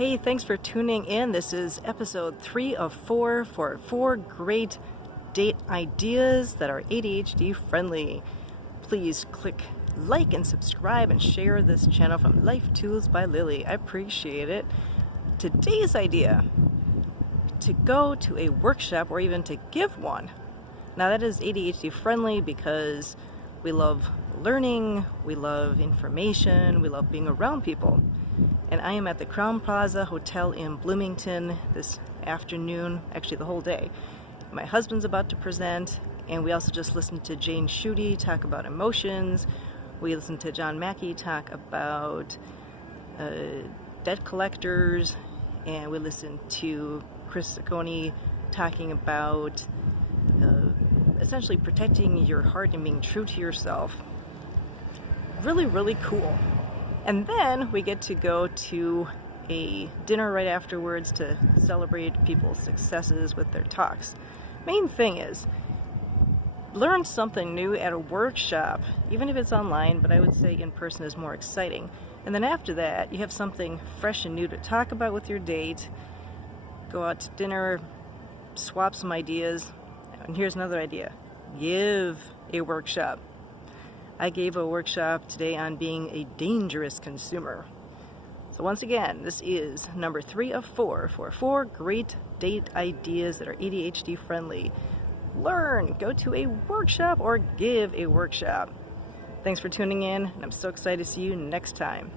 Hey, thanks for tuning in. This is episode 3 of 4 for 4 great date ideas that are ADHD friendly. Please click like and subscribe and share this channel from Life Tools by Lily. I appreciate it. Today's idea: to go to a workshop or even to give one. Now that is ADHD friendly because we love learning, we love information, we love being around people. And I am at the Crown Plaza Hotel in Bloomington this afternoon, actually the whole day. My husband's about to present, and we also just listened to Jane Schuette talk about emotions. We listened to John Mackey talk about debt collectors, and we listened to Ciccone talking about essentially protecting your heart and being true to yourself. Really, really cool. And then we get to go to a dinner right afterwards to celebrate people's successes with their talks. Main thing is, learn something new at a workshop, even if it's online, but I would say in person is more exciting. And then after that, you have something fresh and new to talk about with your date, go out to dinner, swap some ideas. And here's another idea: give a workshop. I gave a workshop today on being a dangerous consumer. So once again, this is number 3 of 4 for 4 great date ideas that are ADHD friendly. Learn, go to a workshop, or give a workshop. Thanks for tuning in, and I'm so excited to see you next time.